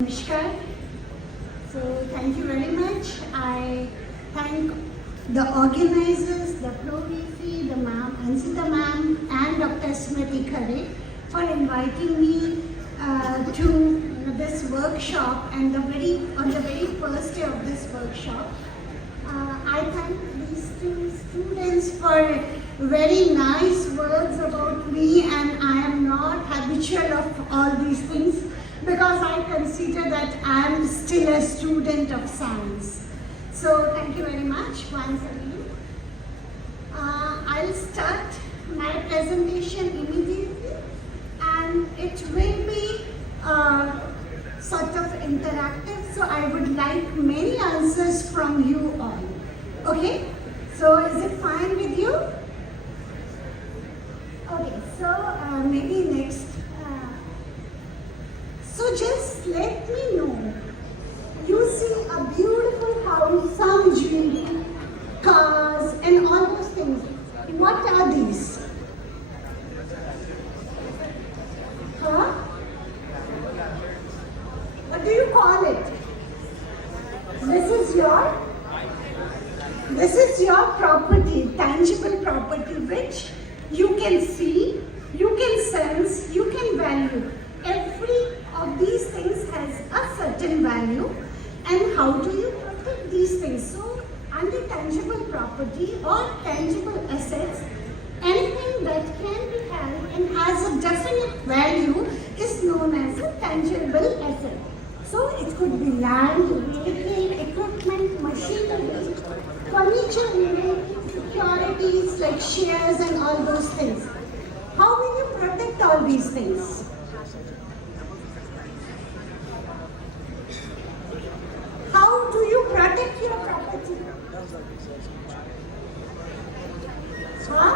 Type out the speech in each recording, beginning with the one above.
Namaskar. So thank you very much. I thank the organizers, the Pro-VC, the ma'am, Ansita ma'am and Dr. Smriti Khare for inviting me to this workshop and on the very first day of this workshop. I thank these two students for very nice words about me, and I am not habitual of all these things because I consider that I am still a student of science. So thank you very much once again. I'll start my presentation immediately, and it will be sort of interactive, so I would like many answers from you all. Okay, so is it fine with you? Okay, so maybe next. So just let me know. You see a beautiful house, some jewelry, cars, and all those things. What are these? Huh? What do you call it? This is your property, tangible property, which you can see, you can sense, you can value. Every of these things has a certain value, and how do you protect these things? So under tangible property or tangible assets, anything that can be held and has a definite value is known as a tangible asset. So it could be land, vehicle, equipment, machinery, furniture related securities like shares and all those things. How will you protect all these things? How do you protect your property? Huh?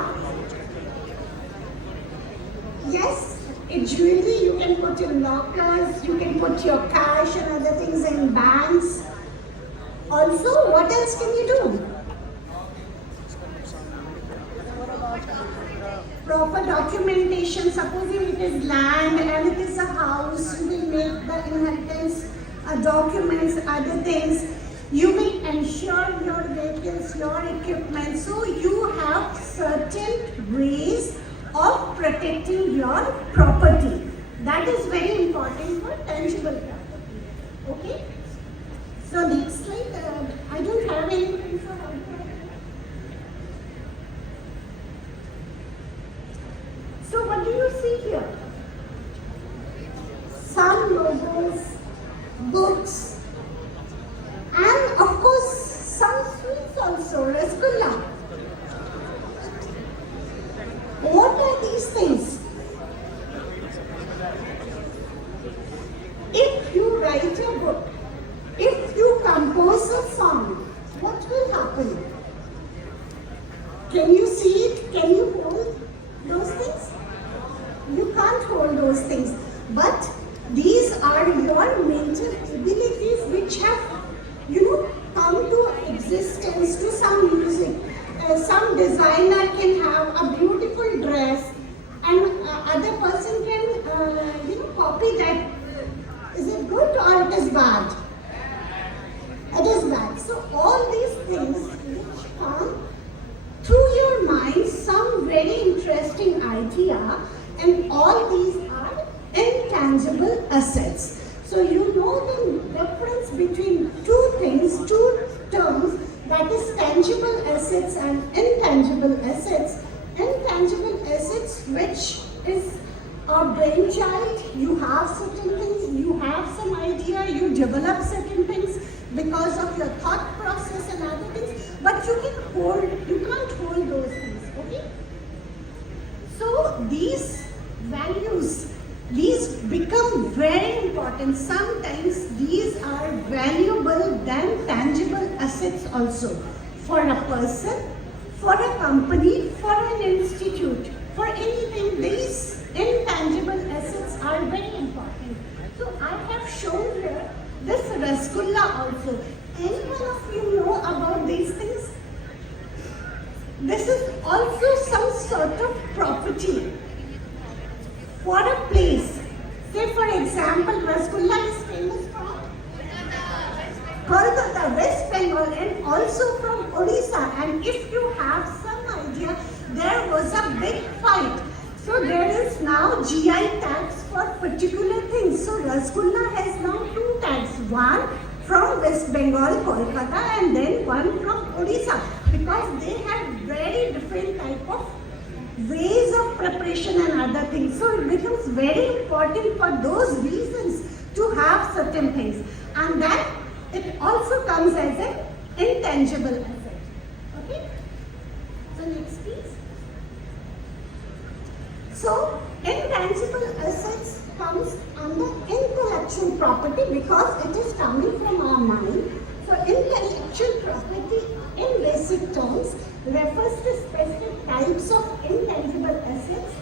Yes, in jewelry you can put in lockers, you can put your cash and other things in banks. Also, what else can you do? Proper documentation. Supposing it is land and it is a house, you will make the inheritance documents, other things. You will ensure your vehicles, your equipment. So you have certain ways of protecting your property. That is very important for tangible property. Okay? So next slide. I don't have anything for So what do you see here? Some logos, books, and of course some sweets also, rasgulla. What are these things? If you write a book, if you compose a song, what will happen? Can you see it? Can you hold those things? You can't hold those things. But these are your mental abilities which have, come to existence to some music. Some designer can have a beautiful dress, and other person can, copy that. Is it good or it is bad? It is bad. So all these things which come through your mind, some very interesting idea, and all these are intangible assets. So you know the difference between two things, two terms, that is tangible assets and intangible assets. Intangible assets, which is a brainchild, you have certain things, you have some idea, you develop certain things because of your thought process and other things, but you can't hold those things, okay? So these values, these become very important. Sometimes these are valuable than tangible assets also, for a person, for a company, for an institute, for anything. These intangible assets are very important. So I have shown here this rasgulla also. Anyone of you know about these things? This is also some sort of property for a place. Say for example, rasgulla is famous for also from Odisha, and if you have some idea, there was a big fight. So there is now GI tags for particular things. So Rasgulla has now 2 tags, one from West Bengal, Kolkata, and then one from Odisha, because they have very different type of ways of preparation and other things. So it becomes very important for those reasons to have certain things. And then it also comes as an intangible asset. Okay? So next please. So intangible assets comes under intellectual property because it is coming from our mind. So intellectual property in basic terms refers to specific types of intangible assets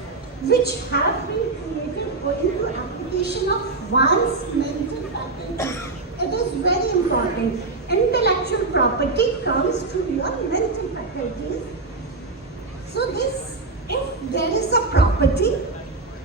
which have been created owing to application of one's mental faculties. It is very important. Intellectual property comes through your mental faculties. So this, if there is a property,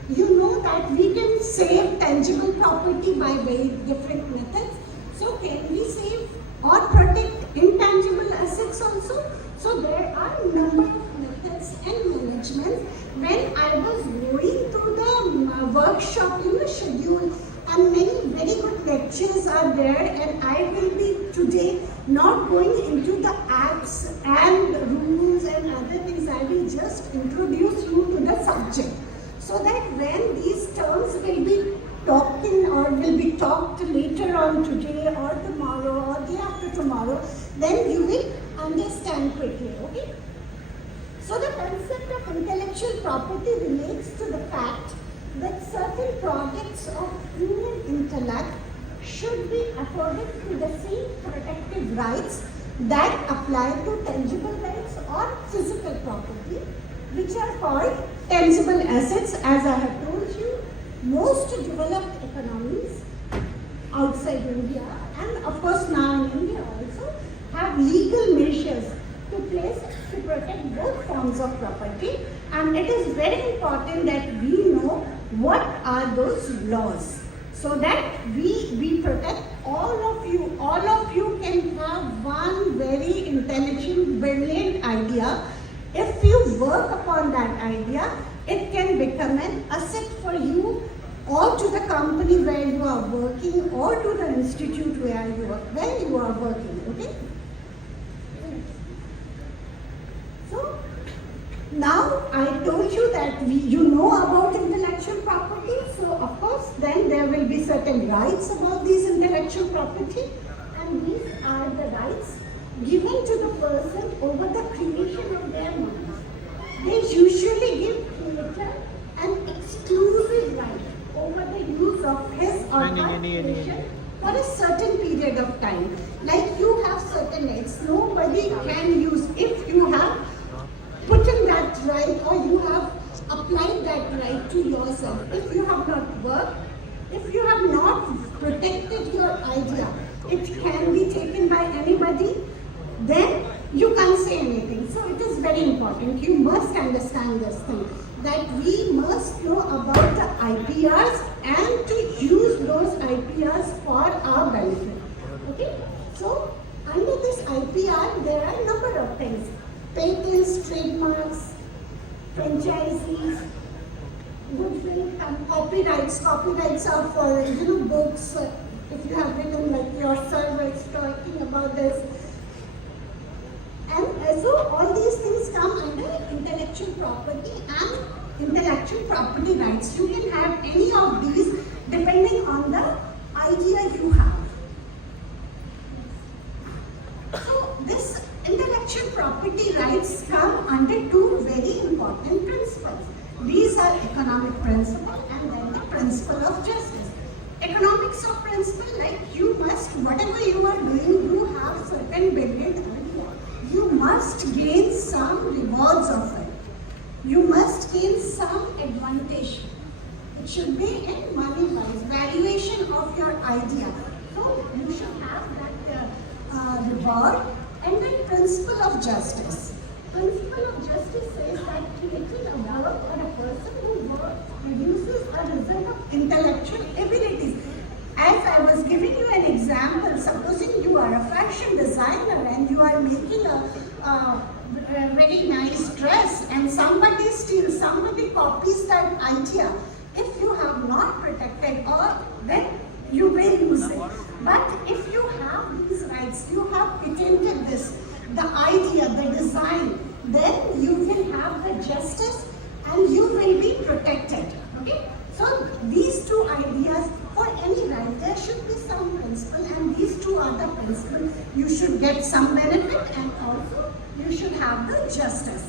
you know that we can save tangible property by very different methods. So can we save or protect intangible assets also? So there are a number of methods in management. When I was going through the workshop, schedule, and many very good lectures are there, and I will be today not going into the acts and rules and other things. I will just introduce you to the subject, so that when these terms will be talked in or will be talked later on today or tomorrow or day after tomorrow, then you will understand quickly. Okay? So the concept of intellectual property relates to the fact that certain products of human intellect should be afforded to the same protective rights that apply to tangible rights or physical property, which are called tangible assets. As I have told you, most developed economies outside India, and of course now in India also, have legal measures to protect both forms of property, and it is very important that we know what are those laws, so that we protect all of you. All of you can have one very intelligent, brilliant idea. If you work upon that idea, it can become an asset for you, or to the company where you are working, or to the institute where you are working. Okay? So now I told you that you know about intellectual property. So of course then there will be certain rights about these intellectual property, and these are the rights given to the person over the creation of their mind. They usually give creator an exclusive right over the use of his or her creation for a certain period of time. Like you have certain rights, nobody can use. If you have put in that right, or you have applied that right to yourself, if you have not worked, if you have not protected your idea, it can be taken by anybody, then you can't say anything. So it is very important. You must understand this thing, that we must know about the IPRs and to use those IPRs for our benefit. Okay? So under this IPR, there are a number of things. Patents, trademarks, franchisees, goodwill, copyrights. Copyrights are for books. If you have written, like your server is talking about this. And so all these things come under intellectual property and intellectual property rights. You can have any of these depending on the idea you have. So this intellectual property rights come under two very important principles. These are economic principle and then the principle of justice. Economics of principle, like you must, whatever you are doing, you have certain brilliant idea. You must gain some rewards of it. You must gain some advantage. It should be in money-wise, valuation of your idea. So you should have that reward. And then principle of justice. Principle of justice says that creating a work or a person who produces a result of intellectual abilities. As I was giving you an example, supposing you are a fashion designer and you are are making a very nice dress and somebody steals, somebody copies that idea. If you have not protected, or then you will lose it. But if you have these rights, you have patented this, the idea, the design, then you will have the justice and you will be protected. Okay? So these two ideas, for any right, there should be some principle, and these two are the principles. You should get some benefit and also you should have the justice.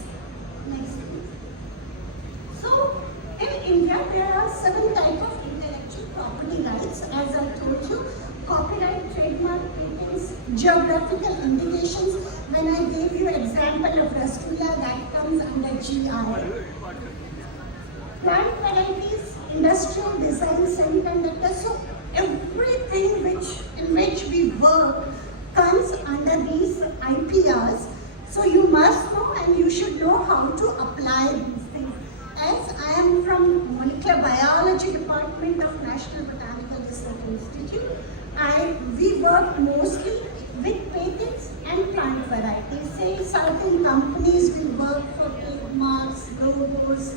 Next please. So in India there are 7 types of intellectual property rights, as I told you. Copyright, trademark, patents, geographical indications. When I gave you example of Rasgulla, that comes under GI. Plant varieties, industrial design, semiconductors. So everything in which we work comes under these IPRs. So you must know and you should know how to apply these things. As I am from Molecular Biology Department of National Botanical Research Institute, we work mostly with patents and plant varieties. Say certain companies will work for trademarks, logos,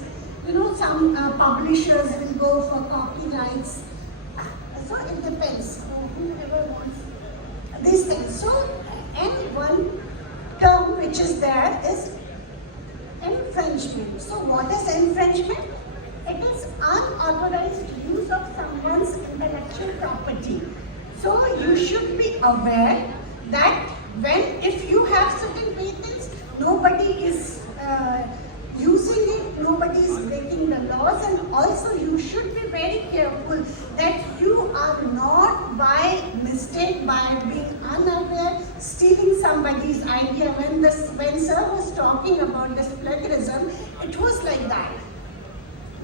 some publishers will go for copyrights. So it depends. Whoever wants these things. So, and one term which is there is infringement. So what is infringement? It is unauthorized use of someone's intellectual property. So you should be aware that if you have certain patents, nobody is using it, nobody is breaking the laws, and also you should be very careful that you are not by mistake, by being unaware, stealing somebody's idea. When sir was talking about this plagiarism, it was like that.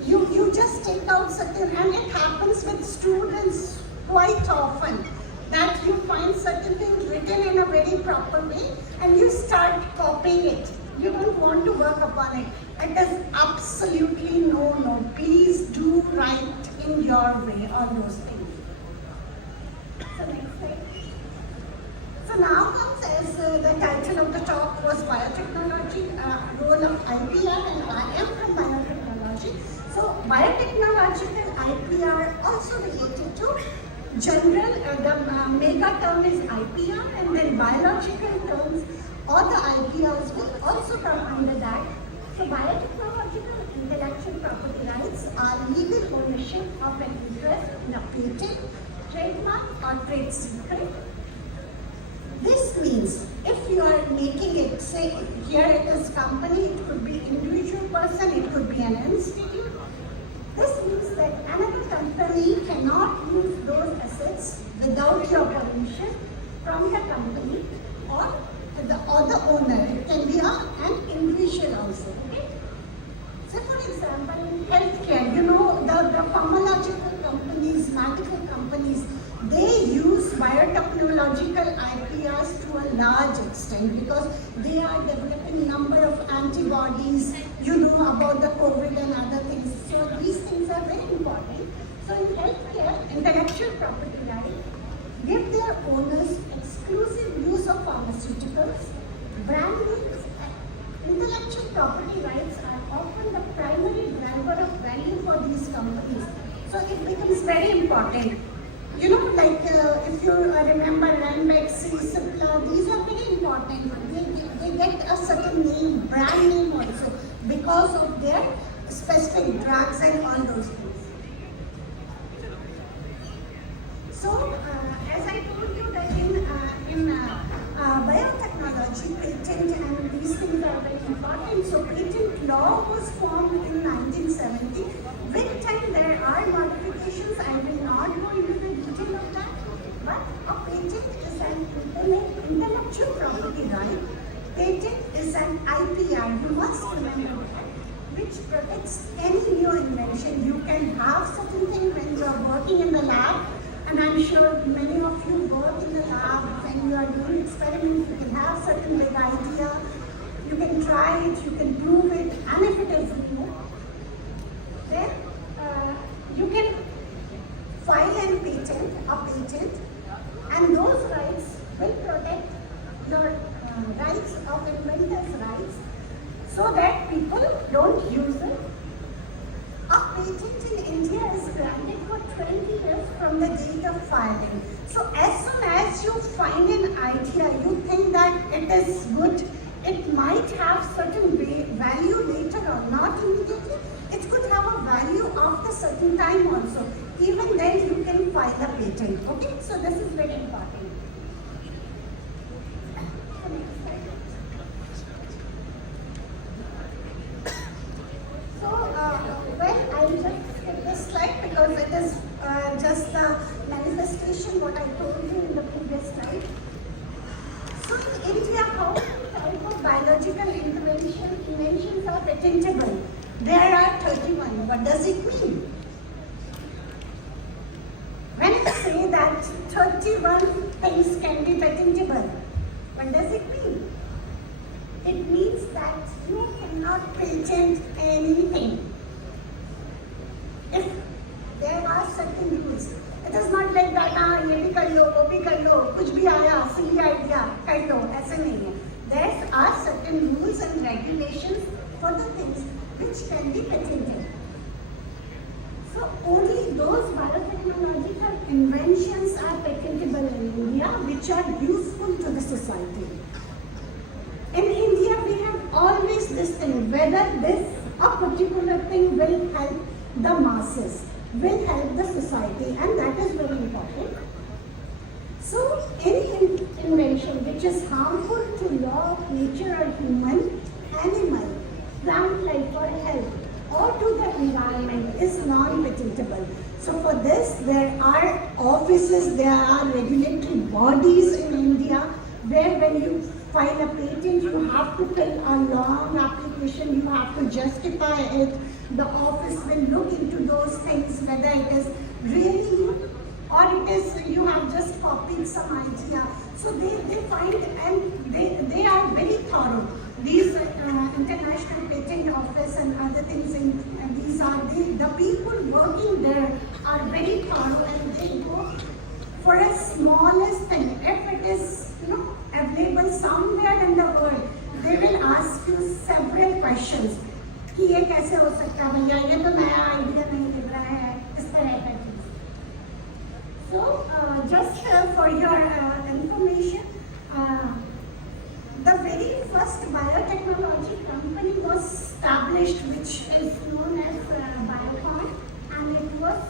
You just take out certain, and it happens with students quite often, that you find certain things written in a very proper way and you start copying it. You don't want to work upon it. It is absolutely no. Please do write in your way, all those things. So next slide. So now comes, as the title of the talk was biotechnology, role of IPR, and I am from biotechnology. So biotechnological IPR also related to general, the mega term is IPR, and then biological terms or the IPRs will also come under that. So biotechnological intellectual property rights are legal ownership of an interest in a patent, trademark or trade secret. This means if you are making it, say here it is company, it could be individual person, it could be an institute. This means that another company cannot use those assets without your permission from the company or the owner. It can be an individual also. Okay? So for example, in healthcare, the pharmacological companies, medical companies, they use biotechnological IPRs to a large extent because they are developing number of antibodies, about the COVID and other things. So these things are very important. So in healthcare, intellectual property rights give their owners exclusive use of pharmaceuticals, brand names. Intellectual property rights are often the primary driver of value for these companies. So it becomes very important. If you remember Ranbaxy, Cipla, these are very important. They get a certain name, brand name also, because of their specific drugs and all those things. So, as I told you that in biotechnology, patent and these things are very important. So, patent law was formed in 1970. With time, there are modifications. I will not go into the detail of that. But a patent is an intellectual property right. Patent is an IPR. You must remember that, which protects any new invention. You can have certain thing when you are working in the lab, and I'm sure many of you work in the lab when you are doing experiments. You can have certain big idea. You can try it. You can prove it, and if it is new, then you can file a patent, and those rights will protect your so that people don't use it. A patent in India is granted for 20 years from the date of filing. So as soon as you find an idea, you think that it is good, it might have certain value later on, not immediately. It could have a value after certain time also. Even then you can file a patent. Okay, so this is very important. So, well, I'll just skip this slide because it is just the manifestation what I told you in the previous slide. So in India, how many types of biological inventions are patentable? There are 31. What does it mean? When I say that 31 things can be patentable, what does it mean? It means that you cannot patent anything if there are certain rules. It is not like that, ये भी कर लो, वो भी कर लो, कुछ भी आया, silly idea, कर लो, ऐसे नहीं है. There are certain rules and regulations for the things which can be patented. So only those biotechnological inventions are patentable in India which are useful to the society. In India, we have always this thing, whether a particular thing will help the masses, will help the society, and that is very important. So any invention which is harmful to law, nature or human, animal, plant life or health, or to the environment is non-patentable. So for this, there are offices, there are regulatory bodies in India where when you file a patent, you have to fill a long application, you have to justify it. The office will look into those things, whether it is really you or it is you have just copied some idea. So they find and they are very thorough. These international patent office and other things, these are the people working there are very thorough and they go for a smallest thing. If it is available somewhere in the world, they will ask you several questions. कि ये कैसे हो सकता है भैया, ये तो नया आइडिया नहीं दिख रहा है, इस तरह का चीज. So just for your information, the very first biotechnology company was established, which is known as Biocon, and it was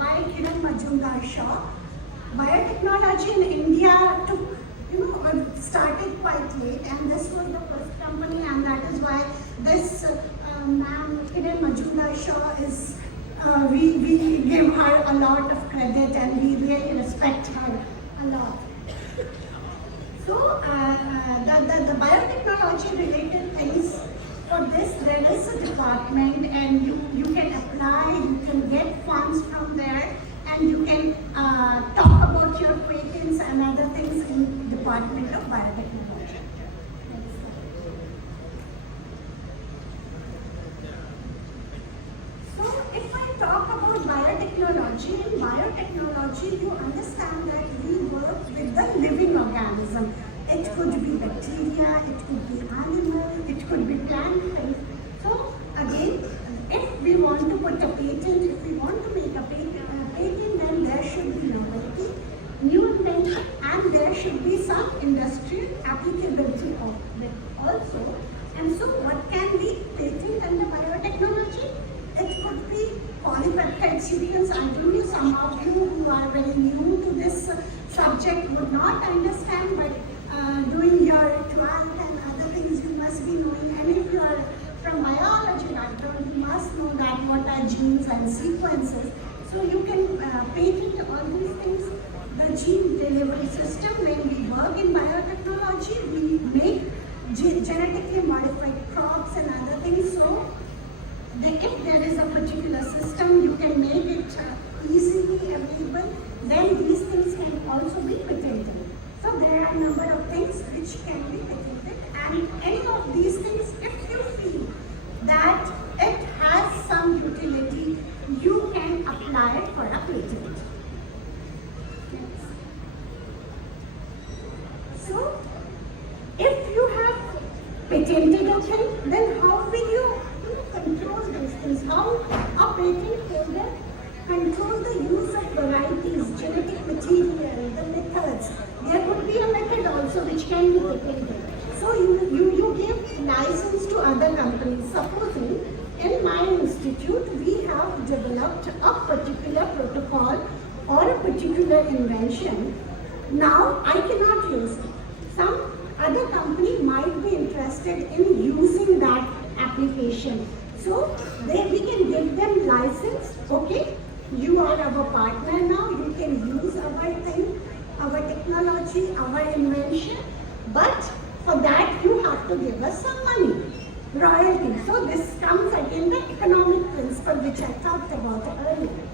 by Kiran Majumdar-Shaw. Biotechnology in India started quite late, and this was the first company, and that is why this ma'am Kiran Majumdar-Shaw is, we give her a lot of credit and we really respect her a lot. So the biotechnology related things, for this there is a department and you can apply, you can get funds from there, and you can talk about your patents and other things in Department of Biotechnology. So if I talk about biotechnology, in biotechnology you understand that we work with the living organism. It could be bacteria, it could be animal, it could be plant things. So again, if we want to put a patent, if we want to make a patent, then there should be novelty, new invention, and there should be some industrial applicability of it also. And so what can be patent under biotechnology? It could be polypeptide sequence. I know some of you who are very new to this subject would not understand, but doing your 12th and other things you must be knowing. And if you are from biology background, you must know that what are genes and sequences. So you can patent all these things. The gene delivery system, when we work in biotechnology, we make genetically modified crops and other things. So if there is a particular system, you can make it easily available, then these things can also be patented. So there are a number of things which can be patented, and any of these things, if you feel that it has some utility, you can apply it for a patent. So if you have patented a thing, then how will you control these things? How a patent holder control the use of varieties, genetic material, the methods? There could be a method also which can be patented. So you give license to other companies. Supposing in my institute we have developed a particular protocol or a particular invention. Now I cannot use it. Some other company might be interested in using that application. So we can give them license. Okay, you are our partner now. You can use our thing, our technology, our invention. But for that you have to give us some money, royalty. So this comes again the economic principle which I talked about earlier.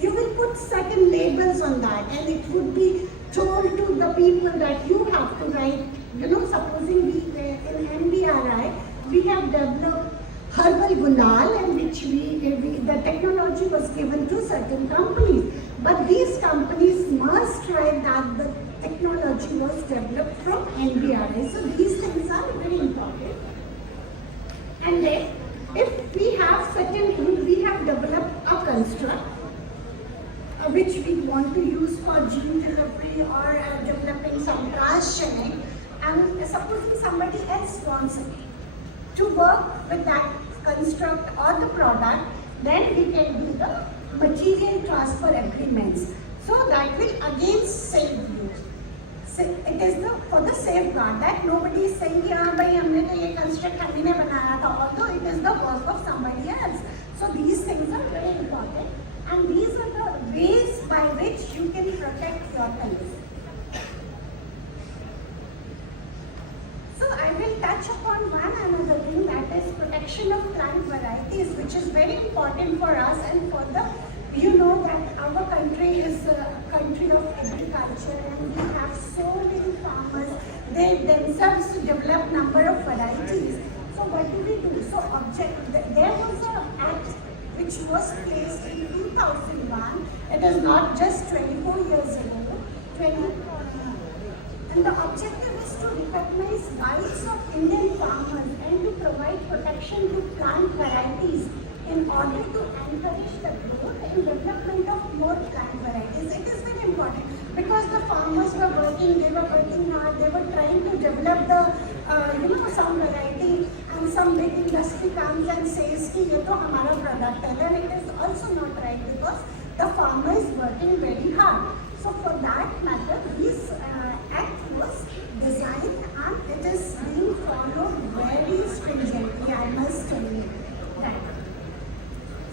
You will put certain labels on that, and it would be told to the people that you have to write. Supposing in NBRI we have developed herbal gundal, and which the technology was given to certain companies. But these companies must write that the technology was developed from NBRI. So these things are very important. And then, if we have certain things, we have developed a construct which we want to use for gene delivery or developing some transgenic, and supposing somebody else wants it to work with that construct or the product, then we can do the material transfer agreements. So that will again save you. So it is for the safeguard that nobody is saying कि हाँ भाई हमने तो ये construct हमने बनाया था, although it is the work of somebody else. So these things are very important, and these are the ways by which you can protect your things. So I will touch upon one another thing, that is protection of plant varieties, which is very important for us and for the, that our country is a country of agriculture, and we have so many farmers. They themselves develop number of varieties. So what do? So there was an act which was placed in 2001. It is not just 24 years ago. And the objective is to recognize rights of Indian farmers and to provide protection to plant varieties in order to encourage the growth and development of more plant varieties. It is very important because the farmers were working hard, they were trying to develop the, some variety, and some big industry comes and says कि ये तो हमारा product है. Then it is also not right because the farmer is working very hard. So for that matter, this act was designed and it is being followed very stringently, I must tell you that.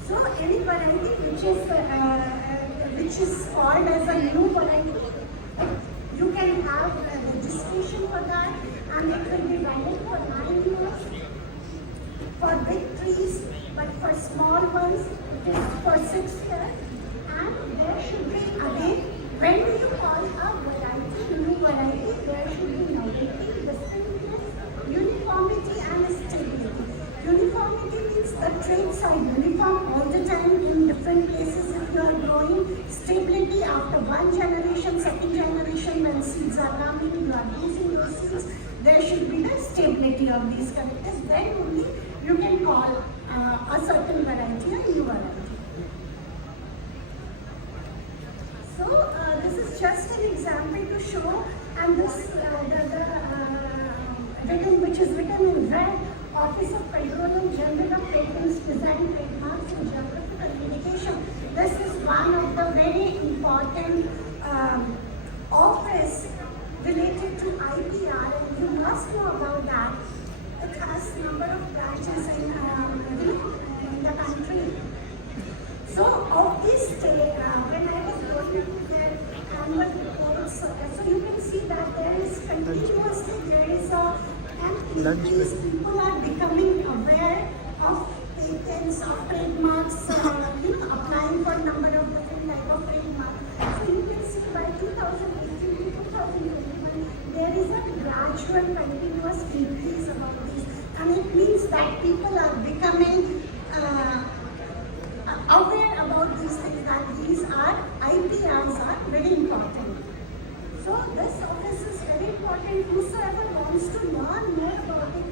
So any variety which is called as a new variety, you can have a registration for that, and it will be valid for 9 years for big trees, but for small ones it is for 6 years. And there should be again, when do you call a variety, new variety, there should be novelty, distinctness, uniformity and stability. Uniformity means the traits are uniform all the time in different places if you are growing. Stability after one generation, second generation, when seeds are coming, you are using those seeds, there should be the stability of these characters. Then only you can call a certain variety a new variety. So this is just an example to show, and this which is written in red, Office of Controller General of Patents, Design, Trademarks and Geographical Indication. This is one of the very important office related to IPR, and you must know about that. It has number of branches in the country. So of this when I was going to their annual reports, so you can see that there is continuously and these people are becoming aware of patents, of trademarks, applying for a number of different type of trademarks. So you can see by 2018 to 2021, there is a gradual continuous increase about this, and it means that people are becoming aware about these things, that these IPRs are very important. So this office is very important. Whosoever wants to learn more about it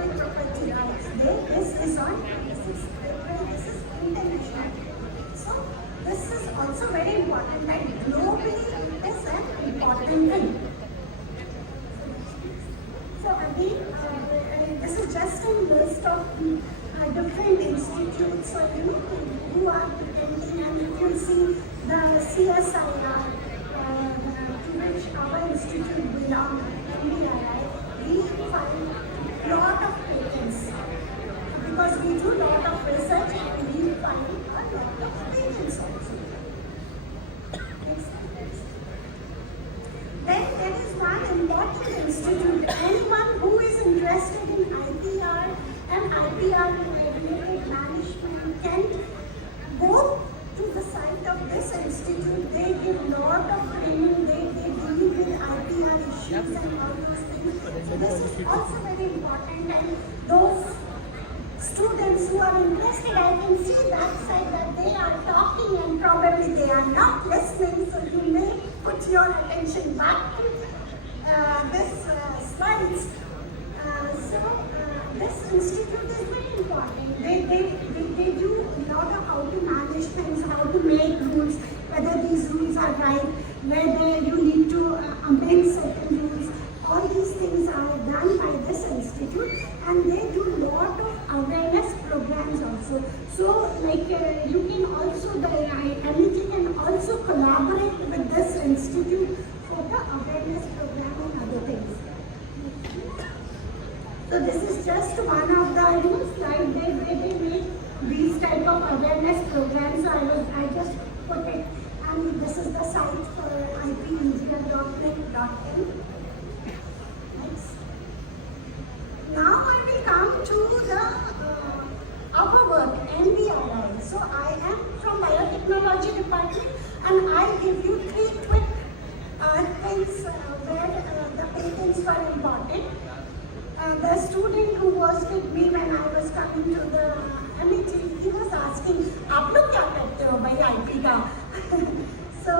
intellectual property rights. This is international. So this is also very important, that globally it is an important thing. So again, this is just a list of different institutes, who are depending, and you can see the CSIR, to which our institute belongs, NBRI. We find a lot of patents because we do a lot of research, and we find a lot of patents also. Next slide. Then there is one important institute. Anyone who is interested in IPR and IPR related management can go to the site of this institute. They give a lot of training. They deal with IPR issues and all those things. So this is also very important. And those students who are interested, I can see that side that they are talking and probably they are not listening. So you may put your attention back to this slides. This institute is very important. They do a lot of how to manage things, how to make rules, whether these rules are right, whether you need to amend certain rules. All these things are done by this institute, and they do a lot of awareness programs also. So like you can also, the Amity can also collaborate with this institute for the awareness program and other things. So this is just one of the slides. They make these type of awareness programs. So I just put it, and this is the site for ipindia.net.in. Next. Now I will come to the our work, NBRI. So I am from biotechnology department, and I give you 3 quick things where the patents were important. The student who was with me when I was coming to the Amity, he was asking, "आप लोग क्या करते हो भाई IP का?" So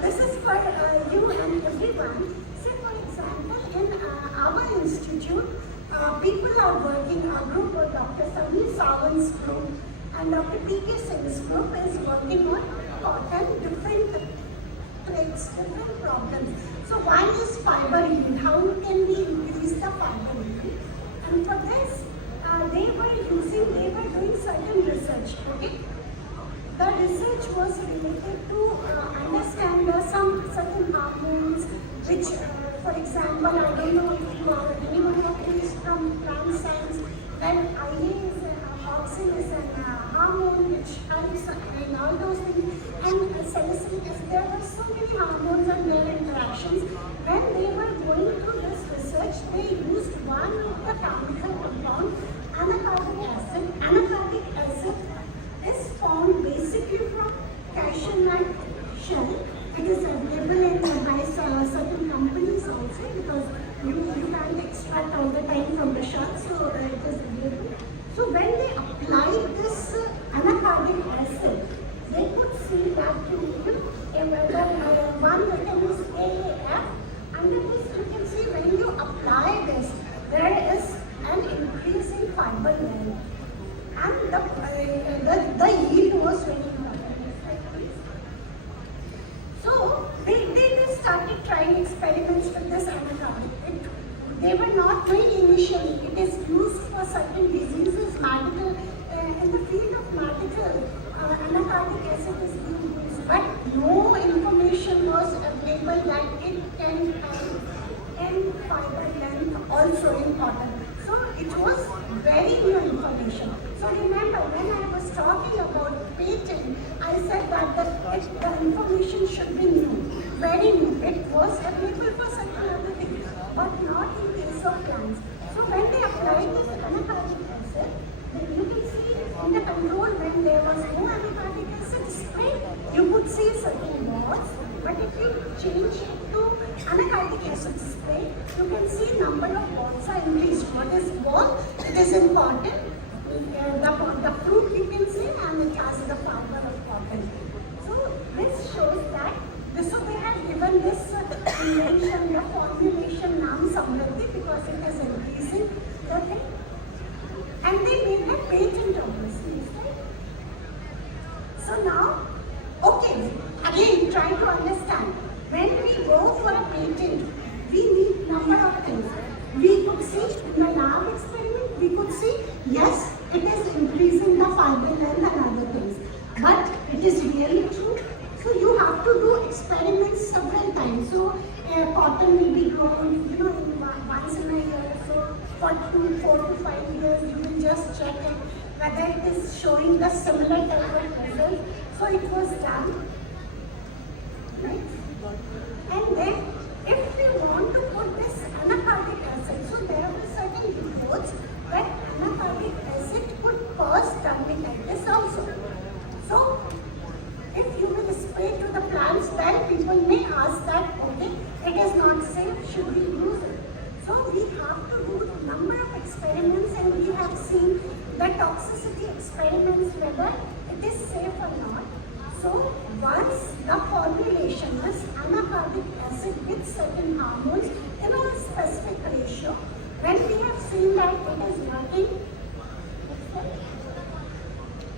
this is for you and everyone. So for example, in our institute, people are working. A group of Dr. Sane's group and Dr. P.K. Singh's group is working on cotton, different threats, different problems. So one is fiber yield. How can we increase the fiber yield? And for this, they were doing certain research. Okay, the research was related to understand some certain hormones, which, for example, I don't know if you are anyone who is from plant science. Then auxin is a hormone which helps in all those things, and salicylic acid. There were so many hormones and their interactions. When they were going through this research, they used one of the chemical compound, anacardic acid. Anacardic acid is formed basically from cashew nut shell. It is available by certain companies also, because you can't extract all the time from the shell, so it is available. So when they applied this anacardic acid, they could see that one item is AAF. Under this, you can see when you apply this, there is an increase in fiber length, and the yield was very important. So they started trying experiments with this anacardic. They were not doing initially. It is used for certain diseases, medical, in the field of medical, anacardic acid is being used, but no information was available that it can end fiber length also important. So it was very new information. So remember, when I was talking about patent, I said that the information should be new, very new. It was available for certain other things, but not in case of plants. So when they applied this anacardic acid, you can see in the control when there was no anacardic acid spray, you could see certain walls. But if you change it to anacardic acid spray, you can see number of walls are increased. What is wall? It is important. The fruit you can see, and it has the fiber of cotton. So this shows that. So they have given this invention, the formulation naam Samriddhi, because it is increasing the thing. patent of this, right? So now, okay, again try to understand. When we go for a patent, we need number of things. We could see in the lab experiment, we could see, yes, it is increasing the fiber length and other things. But it is really true. So you have to do experiments several times. So cotton will be grown, once in a year. So for 4 to 5 years, you will just check it whether it is showing the similar type of result. So it was done. Right? And then, if we want to put this anacardic acid, so there were certain reports that anacardic acid could cause dermatitis also. So, if you will spray to the plants, then people may ask that, okay, it is not safe, should we use it? So, we have to do a number of experiments, and we have seen the toxicity experiments, whether it is safe or not. So, once the formulation is anacardic acid with certain hormones in a specific ratio, when we have seen that it is working,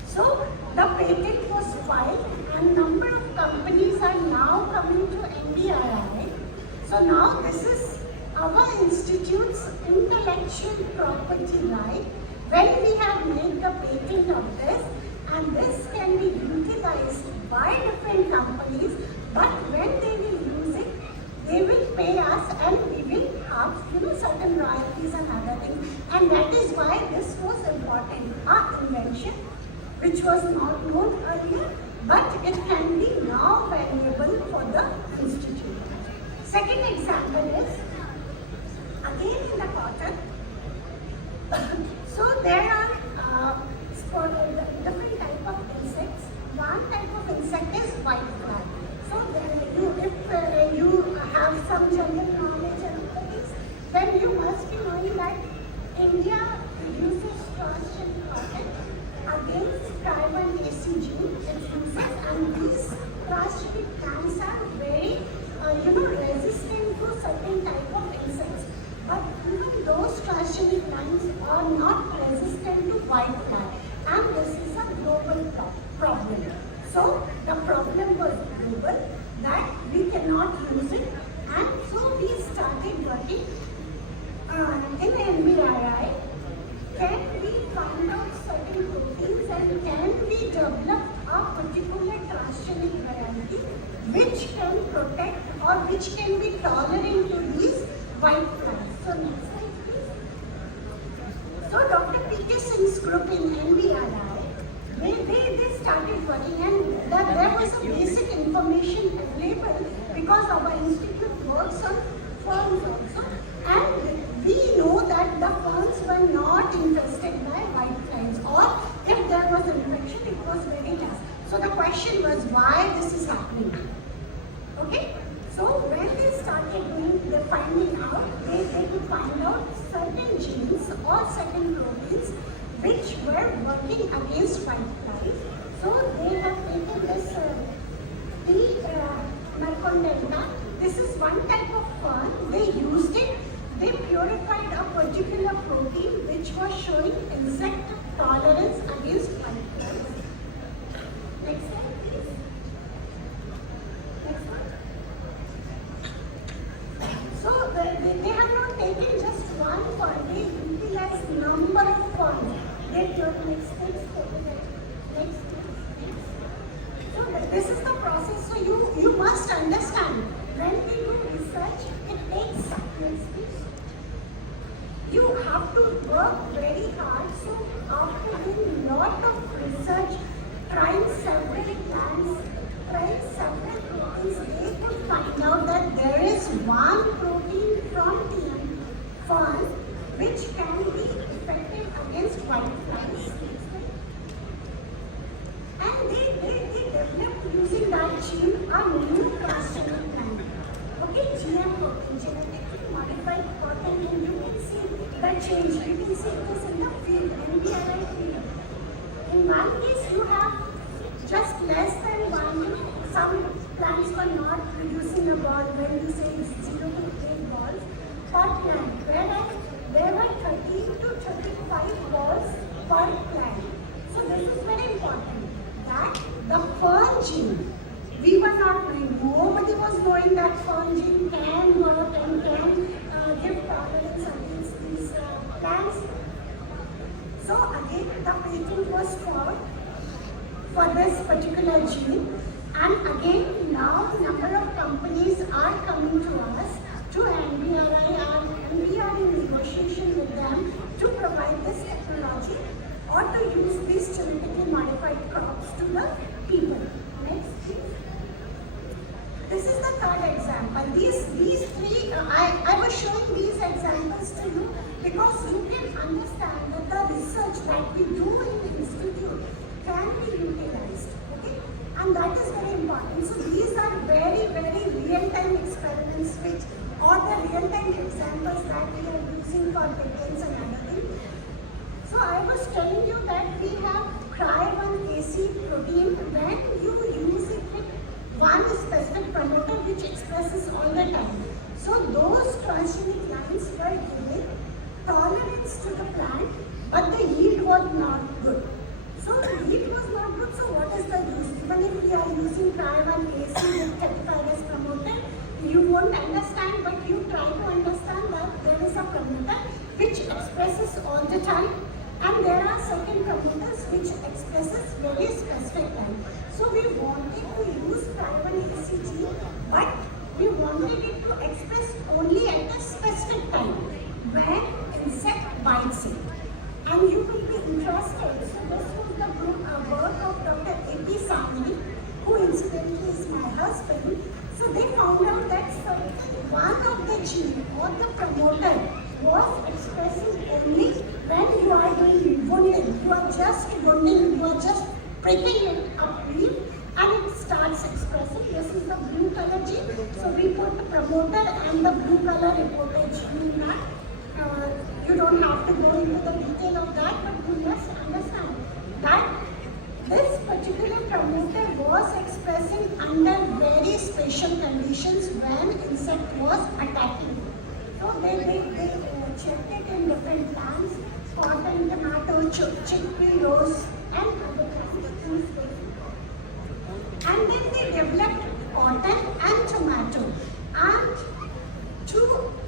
so the patent was filed and number of companies are now coming to NBRI. So now this is our institute's intellectual property right when we have made the patent of this, and this can be utilized by different companies, but when they will use it, they will pay us and we will have certain royalties and other things. And that is why this was important. Our invention, which was not known earlier, but it can be now valuable for the institute. Second example is, again in the cotton. So there are different type of insects. One type of insect is white fly. So if you have some general knowledge and things, then you must be knowing that India produces transgenic cotton against carbon ACG. It uses, and these transgenic plants are very resistant to certain type of insects. But even those transgenic plants are not resistant to white fly, and this is a global problem. So the problem was global, that we cannot use it, and so we started working in NBRI. Can we find out certain proteins and can we develop a particular transgenic variety which can protect or which can be tolerant to these white flies? So next slide please. So Dr. P.K. Singh's group in NBRI, they started working, and there was a basic information available because our institute works on ferns also, and we know that the ferns were not infested by white flies, or if there was infection, it was very less. So the question was why this is happening. Okay, so when they started doing the finding out, they could find out certain genes or certain proteins which were working against white flies. So they have taken this T-mercondelta. This is one type of fern. They used it. They purified a particular protein which was showing insect tolerance against white flies. Next slide, please. Next one. So they have not taken just one fern. They utilized number of ferns. They took next. So this is the process. So you must understand, when we do research, it takes time. You have to work very hard. So after doing lot of research, trying several plants, trying several proteins, they could find out that there is one protein from TM fern which can be effective against white flies. And they developed using that gene a new transgenic plant. Okay, GM protein, genetically modified cotton, and you can see the change. You can see this in the field, NBRI field. In one case, you have just less than one. Some plants were not producing a ball when you say 0 to 8 balls per plant. Whereas So again, the patent was for this particular gene, and again now number of companies are coming to us, to NBRI, and we are in negotiation with them to provide this technology or to use these genetically modified crops to the people. Next, please. This is the third example. These three, I was showing these examples to you because you can understand that the research that we do in the institute can be utilized. Okay? And that is very important. So these are very, very real-time experiments which, or the real-time examples that we are using for patents and other things. So I was telling you that we have CRY1AC protein. When you use it with one specific promoter which expresses all the time. So those transgenic lines were giving tolerance to the plant, but the yield was not good. So the yield was not good, so what is the use? Even if we are using CRY1AC with 35S promoter, you won't understand, but you try to understand that there is a promoter which expresses all the time, and there are certain promoters which expresses very specific time. So we wanted to use CRY1AC gene, but we wanted it to express only at a specific time when insect bites it. And you will be interested. So this was the work of Dr. Sane, who incidentally is my husband. So they found out that one of the gene or the promoter was expressing only when you are doing wounding. You are just wounding, you are just pricking it up, and it starts expressing. This is the blue color gene. So we put the promoter and the blue color reporter gene in that. You don't have to go into the detail of that, but you must understand that this particular promoter was expressing under very special conditions when insect was attacking. So they checked it in different plants, cotton, tomato, chickpea, rose, and other plants. And then they developed cotton and tomato. And to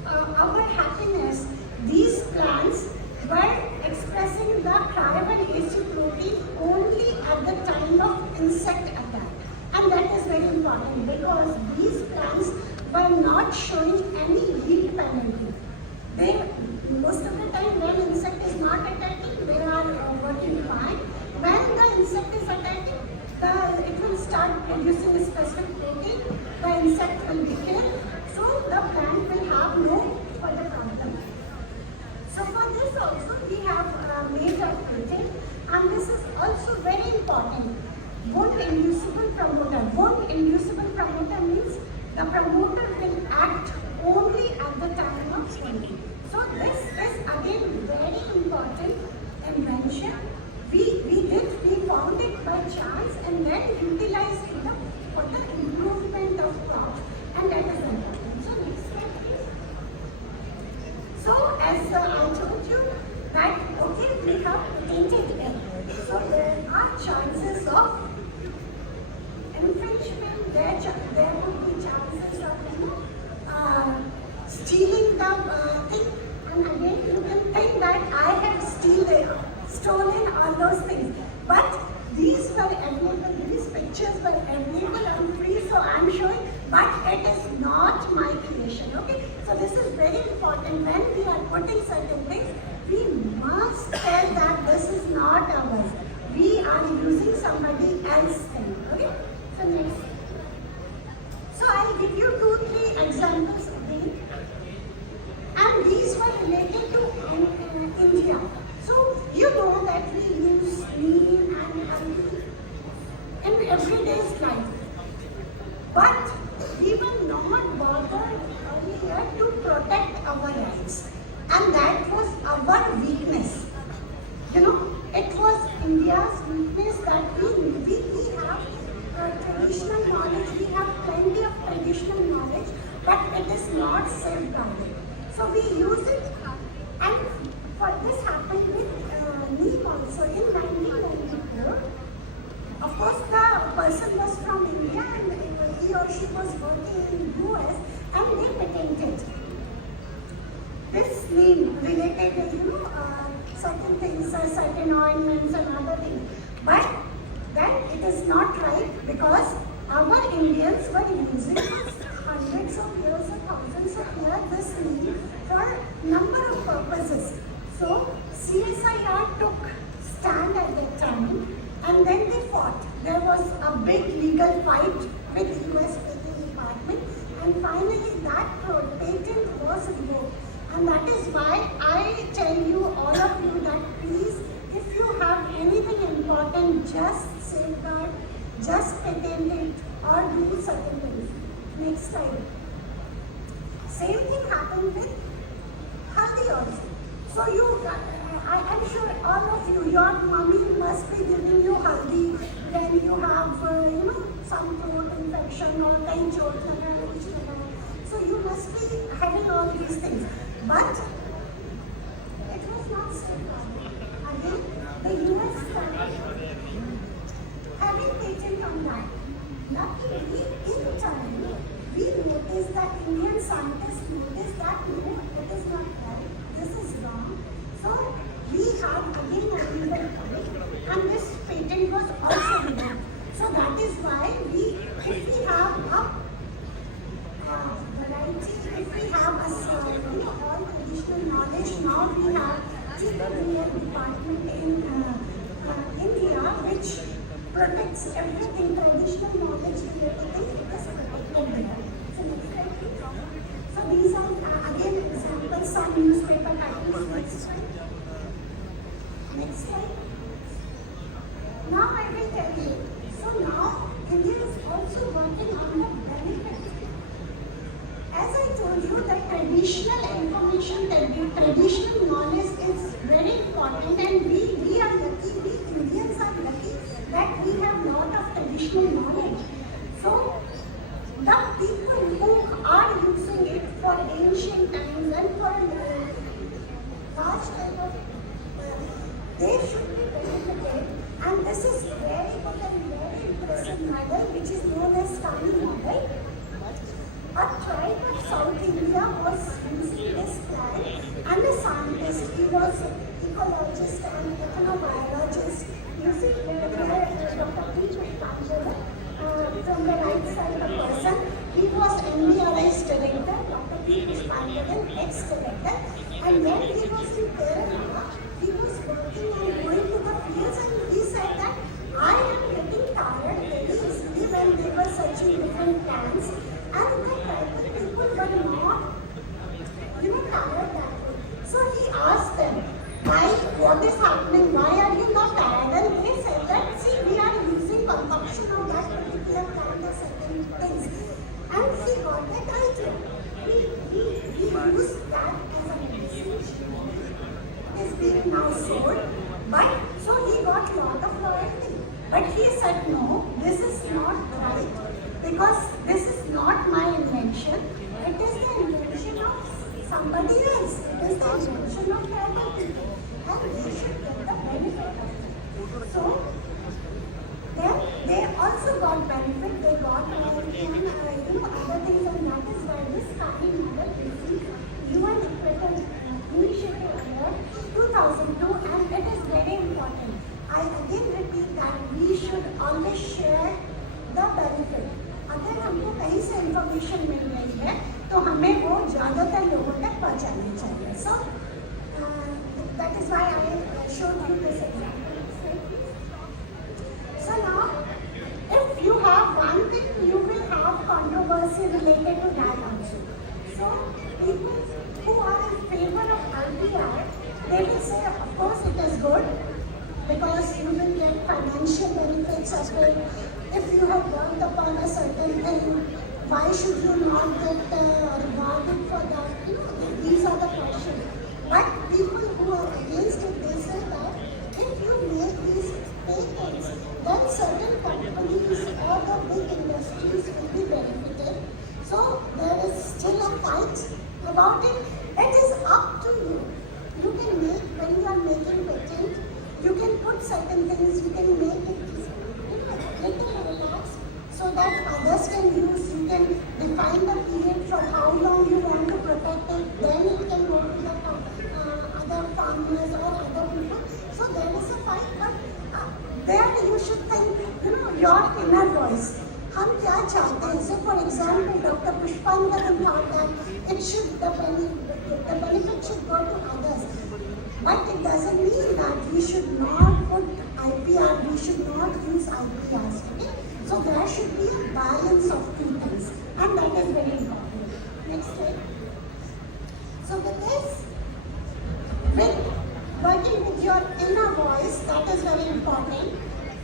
our happiness, these plants were expressing the CRY1AC protein only at the time of insect attack. And that is very important because these plants were not showing any yield penalty. Most of the time when insect is not attacking, they are working fine. When the insect is attacking, it will start producing a specific protein, the insect will be killed, so the plant will have no further problem. So for this also we have made a patent, and this is also very important. Wound-inducible promoter. Wound-inducible promoter means the promoter will act only at the time of wounding. So this is again very important invention. We found it by chance and then utilized it for the improvement of crops, and that is important. So next slide please. So as I told you that okay, we have patented it. So there are chances of infringement, there would be chances of stealing the thing, and again you can think that I have stolen all those things, but these were available, these pictures were available on free, so I am showing, but it is not my creation. Okay, so this is very important. When we are putting certain things, we must tell that this is not ours, we are using somebody else's thing. Okay, so next. So I'll give you 2-3 examples again, and these were related to India. So you know that we use neem and Amity in everyday's life, but we were not bothered earlier to protect our rights, and that was our weakness. You know, it was India's weakness that we have traditional knowledge, we have plenty of traditional knowledge, but it is not safeguarded. So we use it, and for this happened with neem also in 1994. Of course, the person was from India and he or she was working in US, and they patented this neem related to certain things certain ointments and other things. But then it is not right, because our Indians were using hundreds of years or thousands of years this leaf for number of purposes. So CSIR took stand at that time, and then they fought. There was a big legal fight with US Patent Department, and finally that patent was revoked. And that is why I tell you, all of you, that please, if you have anything important, just safeguard, just patent it, or do certain things. Next slide. Same thing happened with haldi also. So I'm sure all of you, your mommy must be giving you haldi when you have, some throat infection or kahin chot laga hai, kuch laga hai. So you must be having all these things. But it was not safeguarded. Again, the US started having patent on that. Luckily, in time, we noticed that Indian scientists noticed that no, it is not right, this is wrong. So we had again a legal fight, and this patent was also revoked. So that is why if we have a variety, if we have all traditional knowledge, now we have IPR department in India, which protects everything, traditional knowledge related things, it is protected there. So next slide, please. So these are again examples, some newspaper titles. Next slide. Next slide. Now I will tell you. So now India is also working on the benefit. As I told you, that traditional information, traditional knowledge is very important, and we are lucky, we Indians are lucky that we have a lot of traditional knowledge. So the people who are using it for ancient times and for large type of, they should be benefited. And this is very good and very impressive model, which is known as Sane model. A tribe of South India was using this plant, and a scientist, he was ecologist and ethnobiologist, using Dr. Vidhu from the right side of the person. He was NBRI's director, Dr. Vidhu ex-director, and when he was in Kerala, he was working and going to the fields, and he said that I am getting tired very easily when they were searching different plants, and the tribal people were not, tired that way. So he asked them, why, what is happening, why are you not tired? And they said that, see, we are using concoction of that particular plant or certain things. And he got that idea. He used that as a medicine. It is being now sold, but so he got a lot of loyalty. But he said, no, this is not right, because this is not my invention. It is the invention of somebody else. It is the invention of tribal people, and they should get the benefit of it. So then they also got benefit. They got other things, and that is why this Sane model received UN Equator Initiative Award 2002, and it is very important. I again repeat that we should always share the benefit. अगर हमको कहीं से information मिल रही है तो हमें वो ज़्यादातर लोगों तक पहुँचानी चाहिए. So that is why I showed you this example. So now, if you have one thing, you will have controversy related to that also. So people who are in favor of IPR, they will say, of course, it is good, because you will get financial benefits of it. If you have worked upon a certain thing, why should you not get rewarded for that? These are the questions. But people who are against it, they say that if you make these patents, then certain companies or the big industries will be benefited. So there is still a fight about it. It is up to you. You can make, when you are making patent, you can put certain things, you can make it little relaxed so that others can use. You can define the period for how long you want to protect it, then it can go to the other farmers or other people. So there there you should think, your inner voice. हम क्या चाहते हैं? So for example, Dr. Pushpangaran thought that the benefit should go to others. But it doesn't mean that we should not put IPR, we should not use IPRs. Okay? So there should be a balance of two things, and that is very important. Next slide. So with this, with working with your inner voice, that is very important.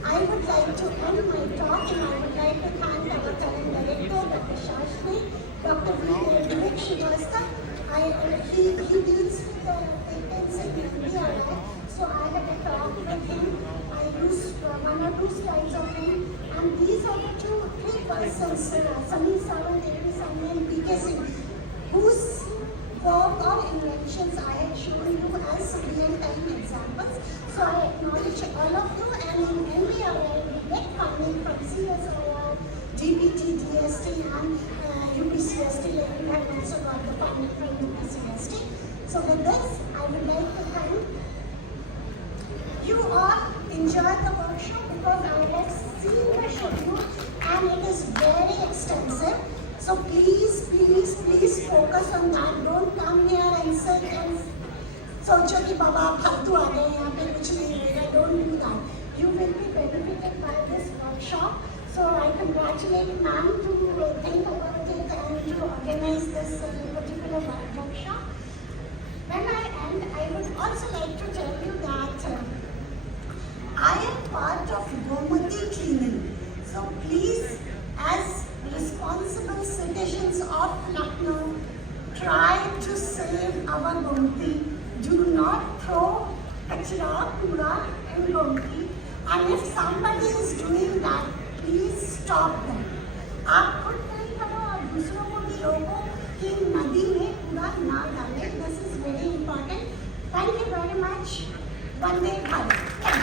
I would like to end my talk, and I would like to thank our current director, Dr. Shashni, Dr. Vidhu Srivastava. He deals with the patents in NBRI, so I had a talk with him. I used 1 or 2 slides of him, and these are the 3 persons, Sane, Sane, and PK Singh, whose work or inventions I had shown you as real-time examples. So I acknowledge all of you, and in NBRI we get funding from CSIR, DBT, DST, and UPCST. Like we have also got the funding from UPCST. So with this, I would like to thank you all. Enjoy the workshop, because I have seen the schedule and it is very extensive. So please, please, please focus on that. Don't come here and sit and सोचो कि बाबा आप फालतू आ गए यहाँ पे कुछ नहीं होगा. Don't do that. You will be benefited by this workshop. So I congratulate ma'am to think about it and to organize this particular workshop. When I end, I would also like to tell you that I am part of Amity cleaning. So please, as responsible citizens of Lucknow, try to save our Amity. Do not throw kachra, kura in Amity. And if somebody is doing that, please stop them. आप खुद नहीं करो और दूसरों को भी रोको कि नदी में कूड़ा ना डालें. This is very important. Thank you very much. Vande Bharat.